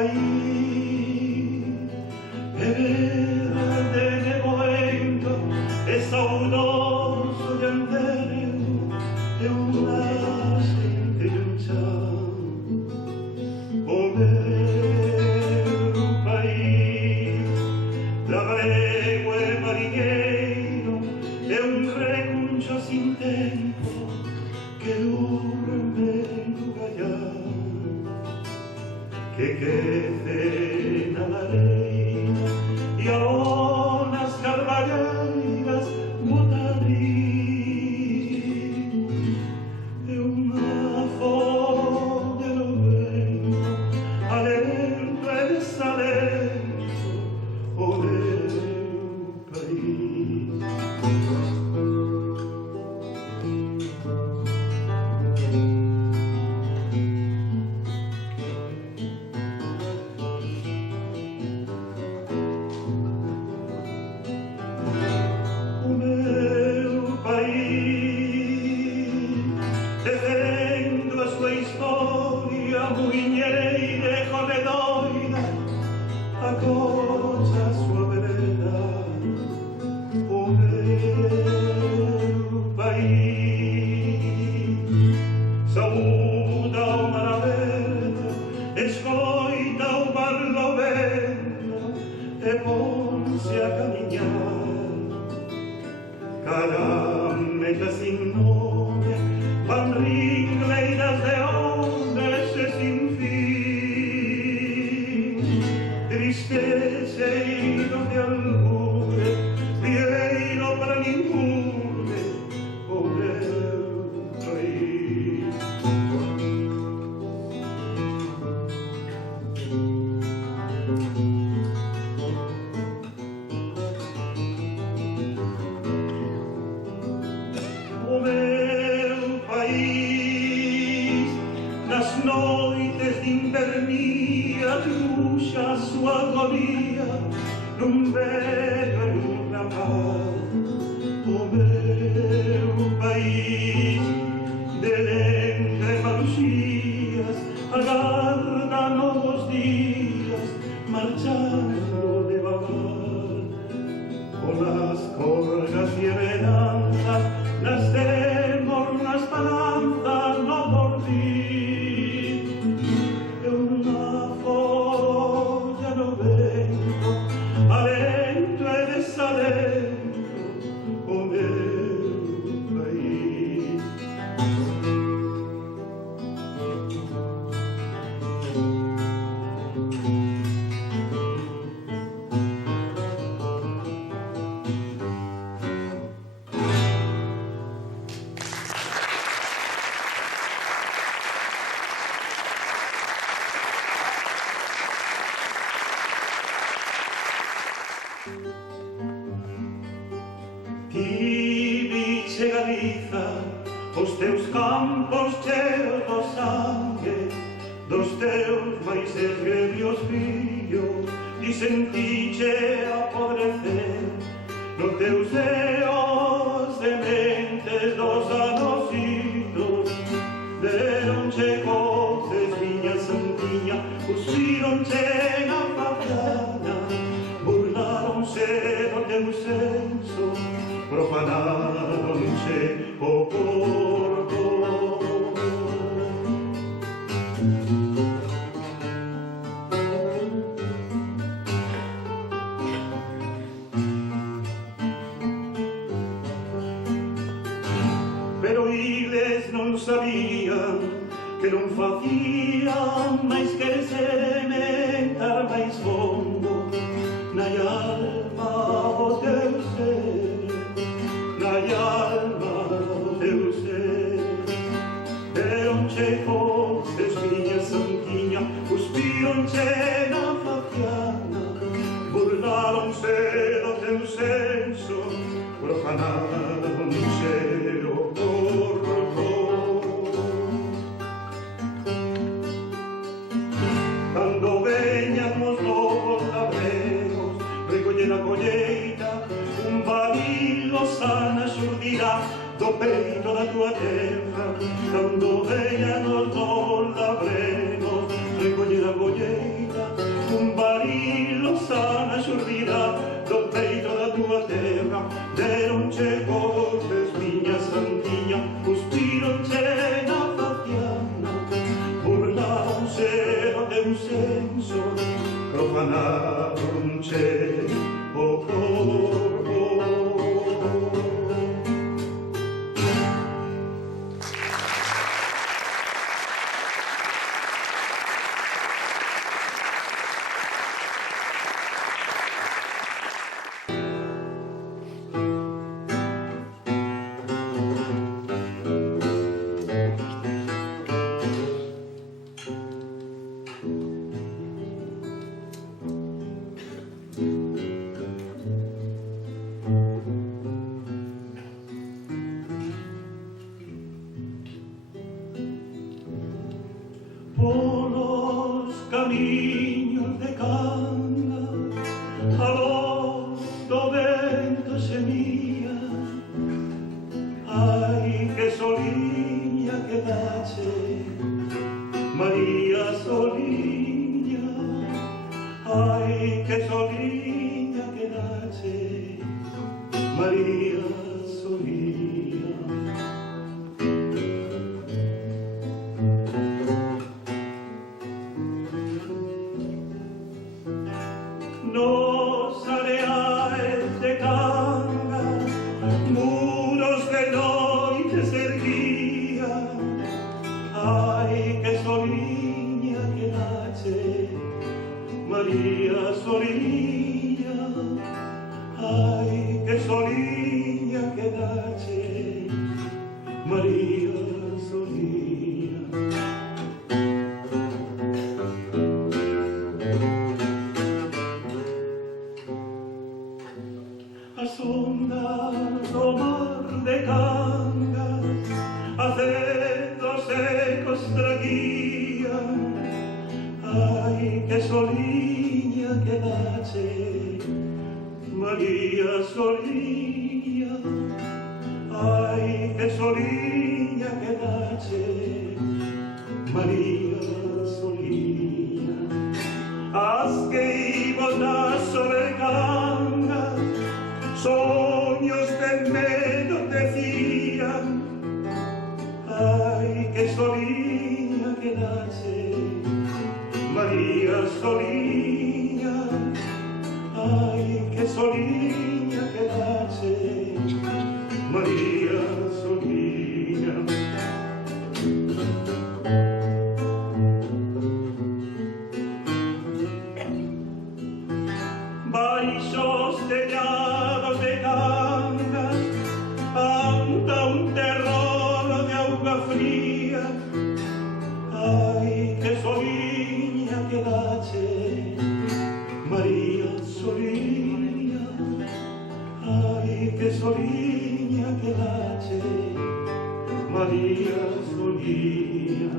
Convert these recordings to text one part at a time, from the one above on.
país è verde nevoento, è saudoso di andare, è una gente luchando. Oh meu país, da regue marinheiro, è un recuncio sin tempo che durme in lugaia, que crece na areia e ao nas carvalheiras botarim. É uma fonte no vento, alento e desalento, o meu país. Defendo a sua historia, muinheira e corredoira, acocha a sua vereda. O meu país saúda o mar aberto, escoita o barlovento e põe-se a caminhar. Caramella sin nome, van ringleiras de ondas e sin fin, tristezeiros de albure, vieiro para ningune, o meu país. O meu país, nas noites de invernia, dibuxa a sua agonia num velho e num rapaz. O meu país, de lenta e maluxias, agarda novos dias, marchando devagar. Con las corgas y heredanzas, nascemos na esperanza no porvir. É unha folla no vento, alento e desalento, o meu país. Ti dice Galiza, os teus campos cheos do sangue dos teus maíses grevios fillos, ti sentiche apodrecer nos teus deos sementes dos anositos. Deronche coces, miña santiña, cuspironche na faciana, burlaronse do teu senso, profanaronse o corpo. Pero eles non sabían que non facían máis que sementar máis fondo na alma o teu ser, na alma o teu ser. Deronche coces, miña santiña, cuspironche na faciana, burlaronse do teu senso, profanaronse o corpo. Cando veñan os novos labregos, recoller a colleita, un barilo sana xurdirá do peito da tua terra. Cando veñan os novos labregos, cogliere voglieta, un barilo sana sciordita, do peito da tua terra, de non c'è corte, spigna santiglia, un spiro in cena fattiana, urla un sero de un senso, profanato non c'è, o corpo. Por los caminos de Cangas, a los ventos semillas, ay, que soliña quedache, María Soliña, ay, que soliña quedache, María Soliña. Los areales de Cangas, muros de noite se erguían, ay, que soliña quedache, María Soliña, ay, que soliña quedache, María Soliña. Asombrado mar de Cangas, aceros secos traguían, ay, que soliña quedache, María Soliña, ay, que soliña quedache, María Soliña. Haz que ibas sobre Cangas, soños de menos decían, ay, que soliña quedache, María Soliña, ay, que soliña quedache, María Soliña. Baixos tellados de Cangas, anda un terror de auga fría, ay, que soliña quedache, María Soliña, ay, que soliña quedache, María Soliña.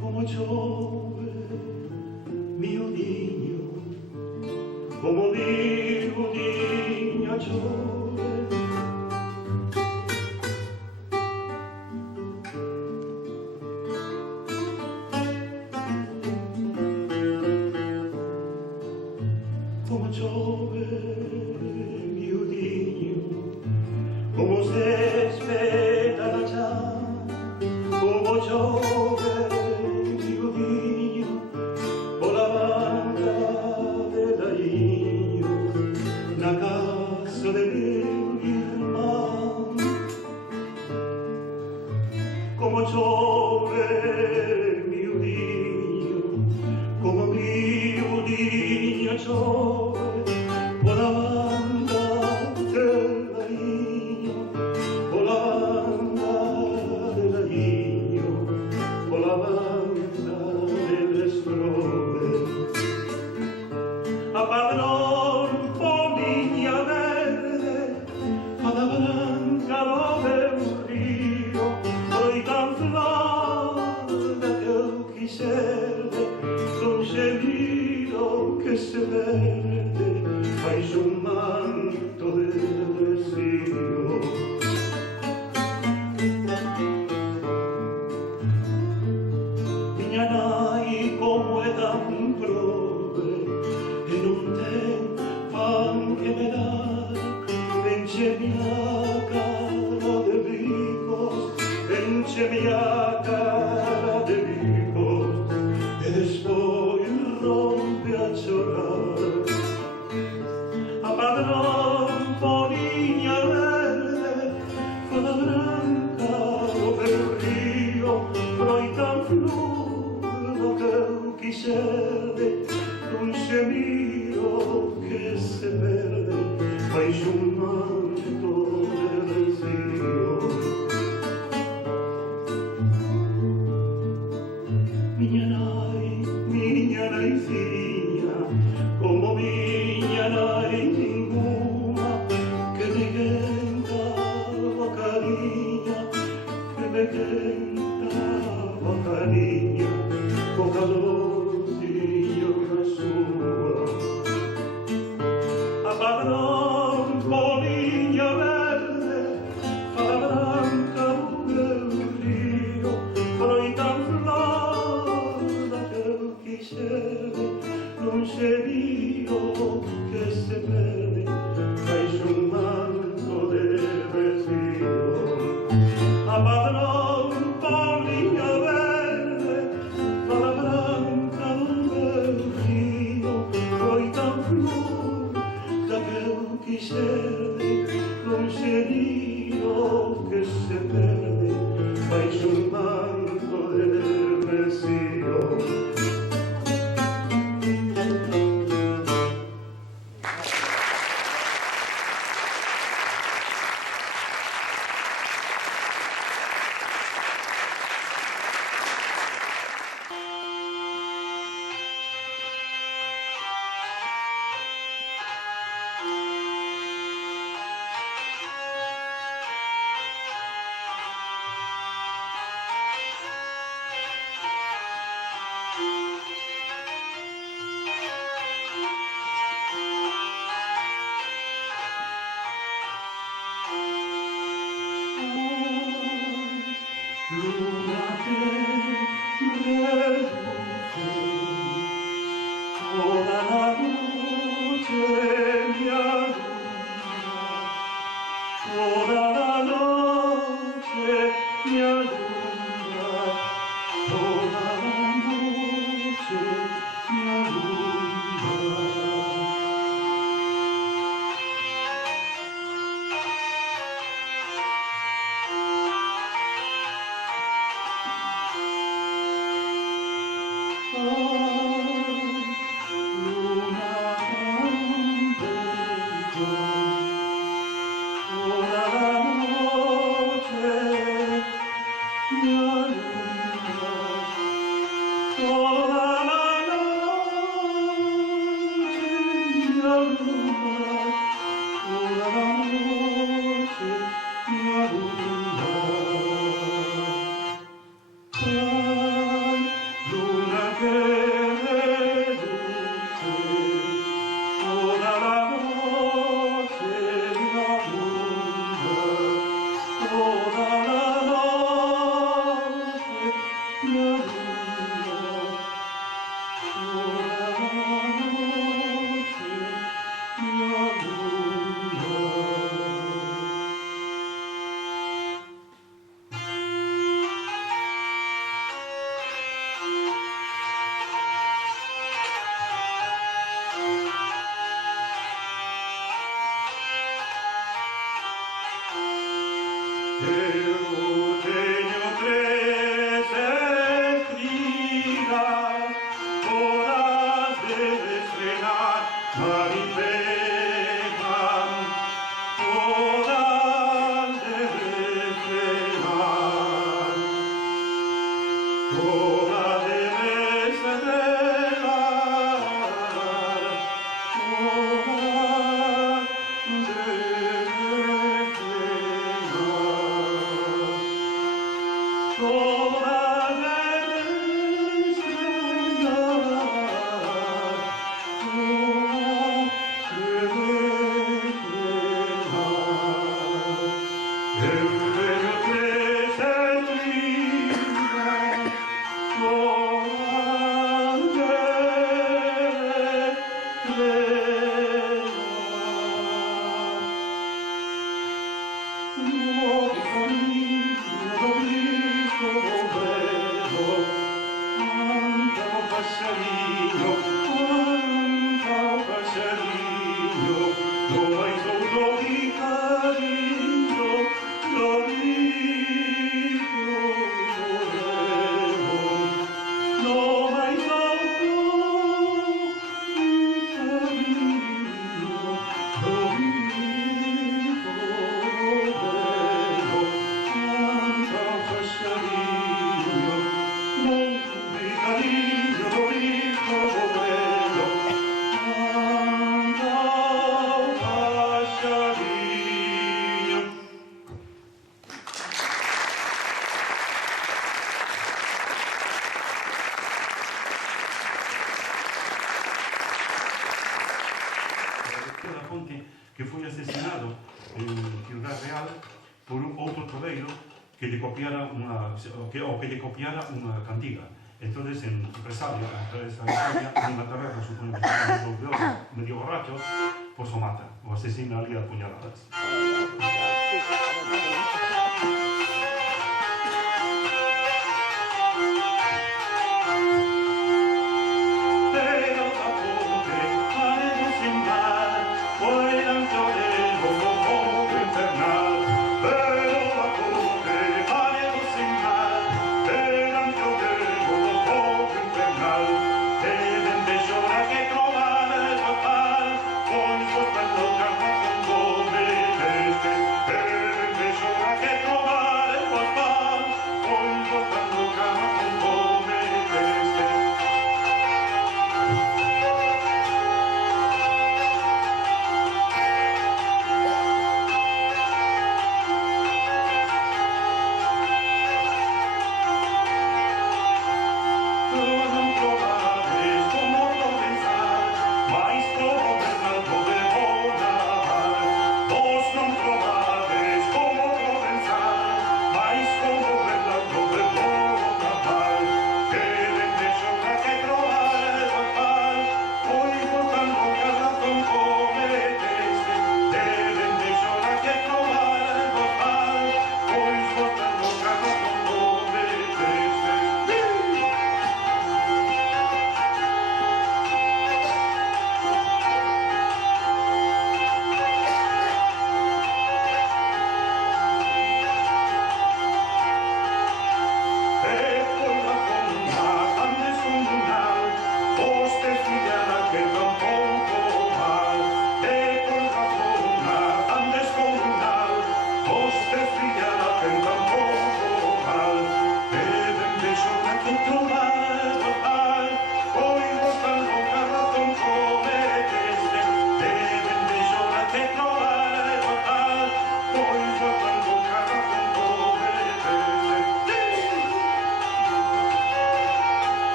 Como chove, miudiño, como miudiño chove. Como chove, miudiño, como se espeta la chá, como chove, por la banda de Darío, na casa de mi hermano, como chove miudinho, como miudinho chove. padrón polilla verde, fada branca pel río, froita en flor do teu quixerde, un xemiro que se perde baixo un manto de rocío. Miña naiciña, como miña nai ninguna, que me quentaba cariña, que me quentaba cariña, co calorcillo na súa. A padrón poliña verde, fada branca do meu río, froita en flor da teu quixerde, non xerío que se perde baixo un manto de vestido. A padrón poliña verde, fada branca do meu río, froita en flor da teu quixerde, non xerío que se perde baixo un manto de vestido. Luna que reluce, toda la noche me alumbra, toda la noche me alumbra, toda la noche me alumbra. que foi asesinado en Ciudad Real por un outro toreiro que lle copiara unha cantiga. Entonces, en represalia contra esa historia, en Inglaterra, por supoño que estaba medio borracho, pois o mata, o asesina ali a puñaladas.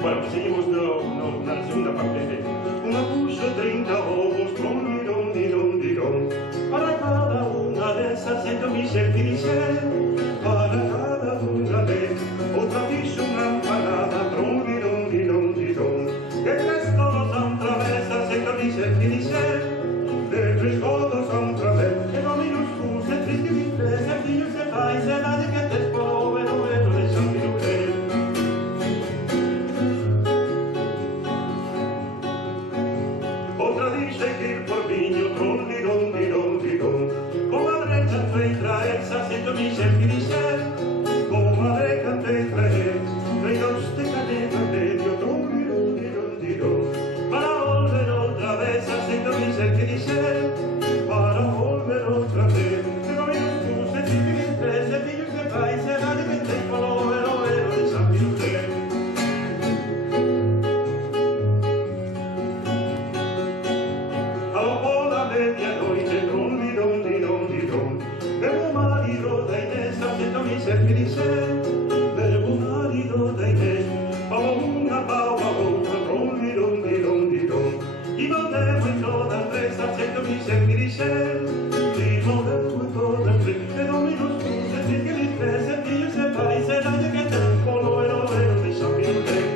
Bueno, seguimos na segunda parte. Unha puxo 30 ovos, tron, dirón. Para cada unha desas, sento Michel Pinichet. Para cada unha de outra fixo unha empanada, tron, dirón. De tres codos a un travesa, sento Michel Pinichet. De tres codos a un través, e dominos fus, e tristi di tres, e fillos e pais, e la de que te povero, de Xantiluquet. Outra dixe que ir por viño, tron, dirón. Como a derecha fei traersa, sento Michel Pinichet. Como a derecha fei traer, trei dos de caneta medio, tron, dirón. Para volver outra vez, sento Michel Pinichet. Para volver outra vez, e dominos fus, e tristi tres, e fillos e pais, e la de que te povero, de Xantiluquet. Ao pola medianoite, tron, dirón. Verbo marido da Inés, sento Michel Pinichet. Verbo marido da Inés, pau unha, pau a outra, tron, dirón. E volveu en todas tres, sento Michel Pinichet. E volveu en todas tres, e dominos fus, e tristi tres, e fillos e pais, e la de que te povero, de Xantiluquet.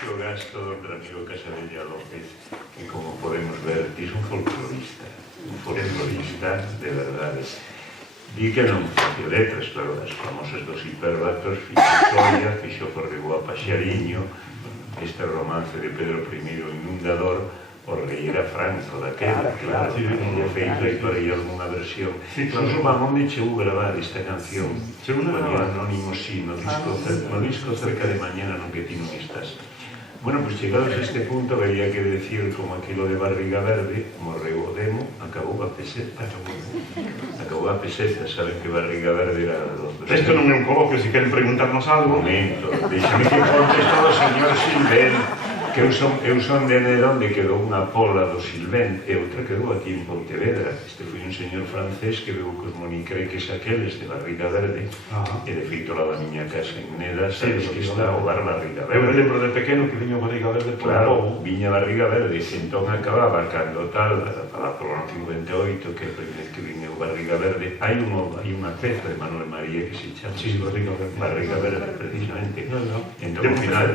Sergio Gasto, don Ramiro Casabella López, que como podemos ver, é un folclorista de verdade. Di que non facía letras, claro, das famosas dos hiperbatos, fixo Solla, fixo Corregua Paxariño, este romance de Pedro I o Inundador, o rei era Franco daquela, claro, e feito aí por aí algunha versión. Suso Mamón chegou gravar esta canción, María Anónimo, sí, no disco Cerca de Mañana no que ti non estás. Bueno, pues chegados a este punto, habría que decir como aquilo de Barriga Verde, morreu o demo, acabou a peseta. Acabou a peseta, saben que Barriga Verde era... Isto non é un coloquio, se queren preguntarnos algo. Un momento, deixame que contesto ao señor Silvén, que eu son de onde quedou unha pola do Silvén e outra quedou aquí en Pontevedra. Este foi un señor francés que veu cos monicreques aqueles de Barriga Verde e de feito lá da miña casa en Neda, sabes que está o bar Barriga Verde. Eu me lembro de pequeno que viña Barriga Verde por claro, viña Barriga Verde e entón acababa cando tal, para o ano 58, que é a primeira que viña o Barriga Verde, hai unha peza de Manuel María que se chama Barriga Verde, precisamente. Entón, ao final,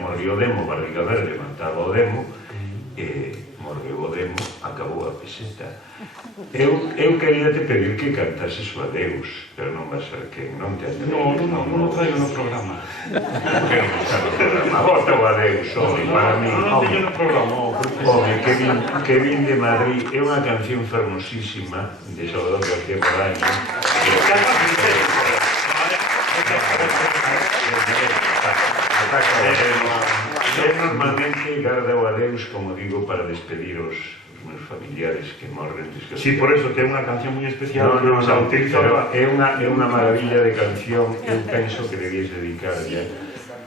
morrió o demo, Barriga Verde mataba o demo e morreu o demo, acabou a peseta. Eu quería te pedir que cantases o adeus, pero non vai ser que non te atreves. Non o traigo no programa. Que non está no programa? Bota o adeus, home, para mí. Non teño no programa. Home, que vin de Madrid, é unha canción fermosísima de Salvador García Bolaño. Normalmente garda o adeus, como digo, para despedir os meus familiares que morren. Sí, por eso, que é unha canción moi especial. É unha maravilla de canción. Eu penso que debías dedicarlle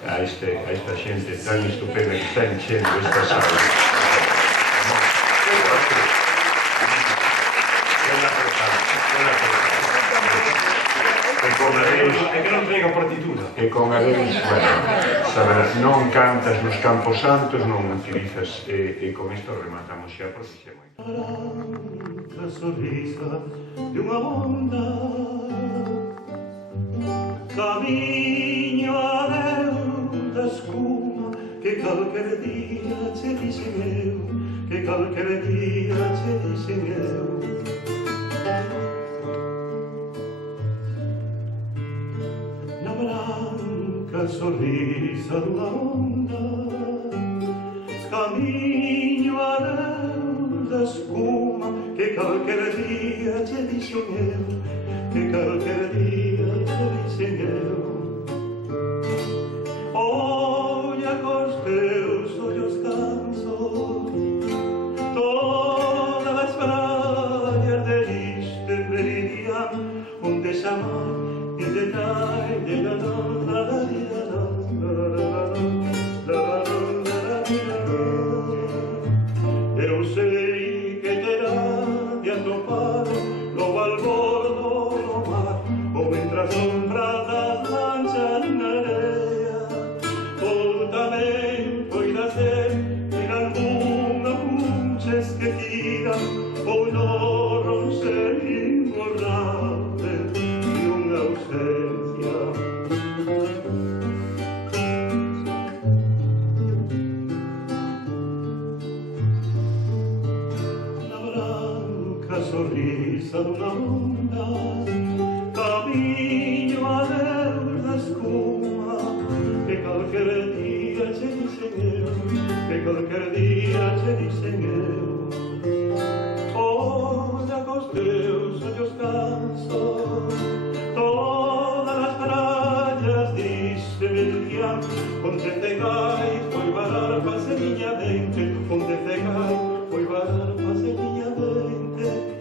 a esta xente tan estupenda que está enchendo esta sala. É que non traiga partitura. E con adeus, saberás, non cantas nos campos santos, non utilizas, e con isto rematamos xa, porque xa moi. La sonrisa de unha onda, camiño adeu da escuma, que calquer día che dixen eu, que calquer día che dixen eu. La sonrisa dunha onda, camiño adeu da escuma, que calquer día che dixen eu, que calquer día che dixen eu. Olla cos teus ollos cansos, todas as praias deste meridian, onde chamar in detalle de la la la la la. Eu sei que terá de atopar no balbordo do mar, ou entre as sombras das lanchas na areia, ou tamén poida ser en algunha puncha esquecida, ou no ronser imborrable de unha ausencia. Sonrisa dunha onda, camiño adeu da escuma, que calquer día che dixen eu, que calquer día che dixen eu. Olla cos teus ollos cansos, todas as praias diste meridian, onde te cai foi varar pase miña mente, onde te cai foi varar pase miña mente.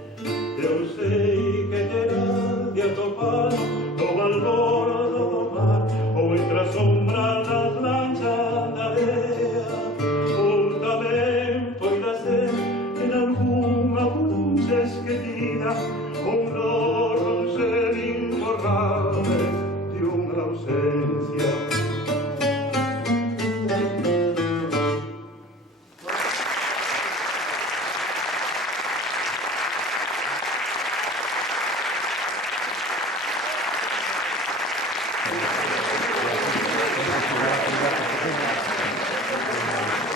Eu sei que terá de atopar no balbordo do mar, ou entre as sombras das lanchas da areia, ou tamén poida ser en algunha puncha esquecida, ou no ronser imborrable de unha ausencia. Gracias.